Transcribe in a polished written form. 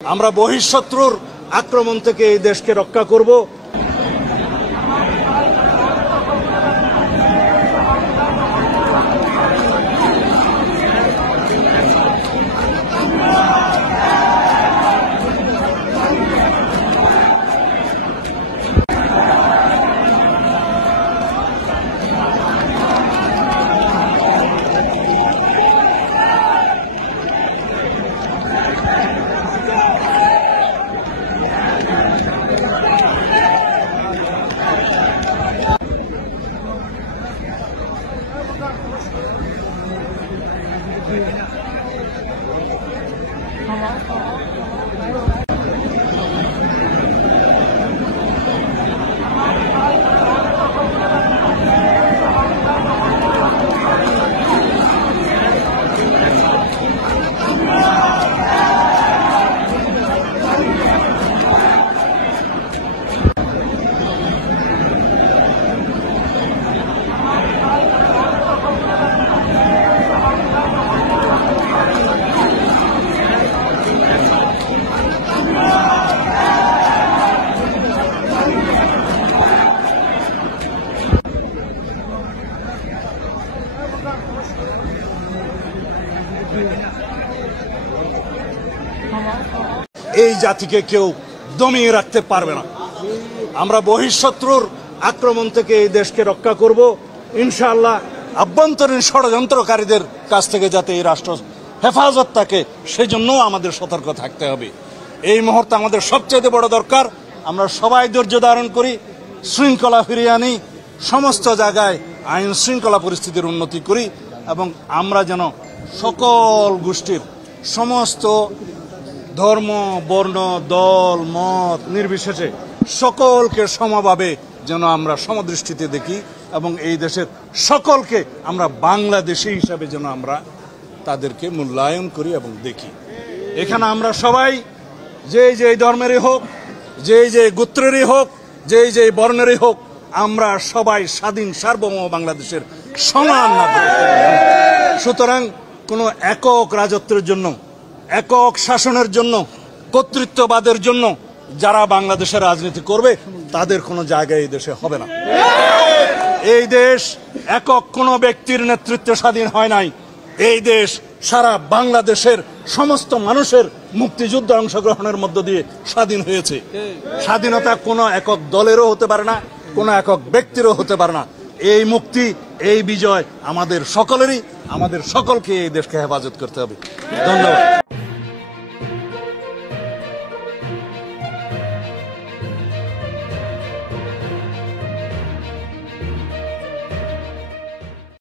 আমরা বহিঃশত্রুর আক্রমণ থেকে এই দেশকে রক্ষা করব। এই জাতিকে কেউ দমিয়ে রাখতে পারবে না। আমরা বহিঃশত্রুর আক্রমণ থেকে এই দেশকে রক্ষা করব ইনশাআল্লাহ। আভ্যন্তরীণ ষড়যন্ত্রকারীদের কাছ থেকে যাতে এই রাষ্ট্র হেফাজত থাকে সেজন্য আমাদের সতর্ক থাকতে হবে। এই মুহূর্তে আমাদের সবচেয়ে বড় দরকার আমরা সবাই ধৈর্য ধারণ করি, শৃঙ্খলা ফিরিয়ে আনি, সমস্ত জায়গায় আইন শৃঙ্খলা পরিস্থিতির উন্নতি করি এবং আমরা যেন সকল গোষ্ঠীর সমস্ত ধর্ম বর্ণ দল মত নির্বিশেষে সকলকে সমভাবে যেন আমরা সমদৃষ্টিতে দেখি এবং এই দেশের সকলকে আমরা বাংলাদেশী হিসাবে যেন আমরা তাদেরকে মূল্যায়ন করি এবং দেখি। এখানে আমরা সবাই যে ধর্মেরই হোক, যে গোত্রেরই হোক, যে বর্ণেরই হোক, আমরা সবাই স্বাধীন সার্বভৌম বাংলাদেশের সমান নাগরিক। সুতরাং কোনো একক রাজত্বের জন্য, একক শাসনের জন্য, কর্তৃত্ববাদের জন্য যারা বাংলাদেশের রাজনীতি করবে তাদের কোনো জায়গায় এই দেশে হবে না। এই দেশ একক কোনো ব্যক্তির নেতৃত্বে স্বাধীন হয় নাই। এই দেশ সারা বাংলাদেশের সমস্ত মানুষের মুক্তিযুদ্ধে অংশগ্রহণের মধ্য দিয়ে স্বাধীন হয়েছে। স্বাধীনতা কোনো একক দলেরও হতে পারে না, কোনো একক ব্যক্তিরও হতে পারে না। এই মুক্তি, এই বিজয় আমাদের সকলেরই, আমাদের সকলকে এই দেশকে হেফাজত করতে হবে। ধন্যবাদ।